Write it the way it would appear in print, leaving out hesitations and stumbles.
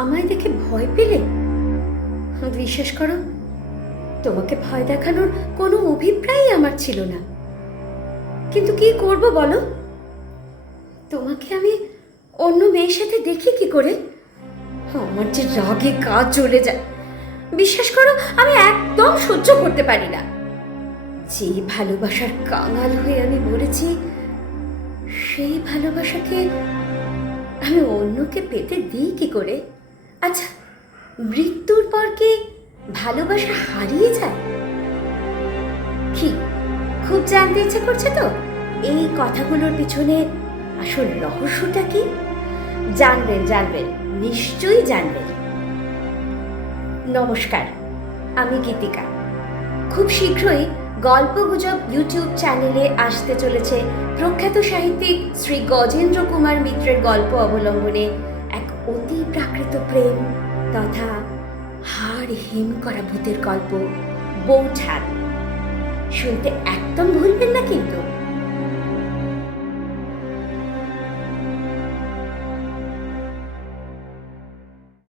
আমায় দেখে ভয় পেলে? বিশ্বাস করো, তোমাকে ভয় দেখানোর কোনো অভিপ্রায়ই আমার ছিল না, কিন্তু কি করব বলো? তোমাকে আমি অন্য মেয়ের সাথে দেখি কি করে? আমার যে রাগে গা জ্বলে যায়। বিশ্বাস করো, আমি একদম সহ্য করতে পারি না। যে ভালোবাসার কাঙাল হয়ে আমি বলেছি, সেই ভালোবাসাকে আমি অন্যকে পেতে দিই কি করে? আচ্ছা, মৃত্যুর পর কি ভালোবাসা হারিয়ে যায়? কি খুব জানতে ইচ্ছে করছে তো এই কথাগুলোর পিছনে আসল রহস্যটা কি? জানবেন জানবেন, নিশ্চয়ই জানবেন। নমস্কার, আমি গীতিকা। খুব শীঘ্রই গল্পগুজব ইউটিউব চ্যানেলে আসতে চলেছে প্রখ্যাত সাহিত্যিক শ্রী গজেন্দ্র কুমার মিত্রের গল্প অবলম্বনে এক অতি প্রাকৃত প্রেম তথা হাড় হিম করা ভূতের গল্প বৌঠান। শুনতে একদম ভুলবেন না কিন্তু।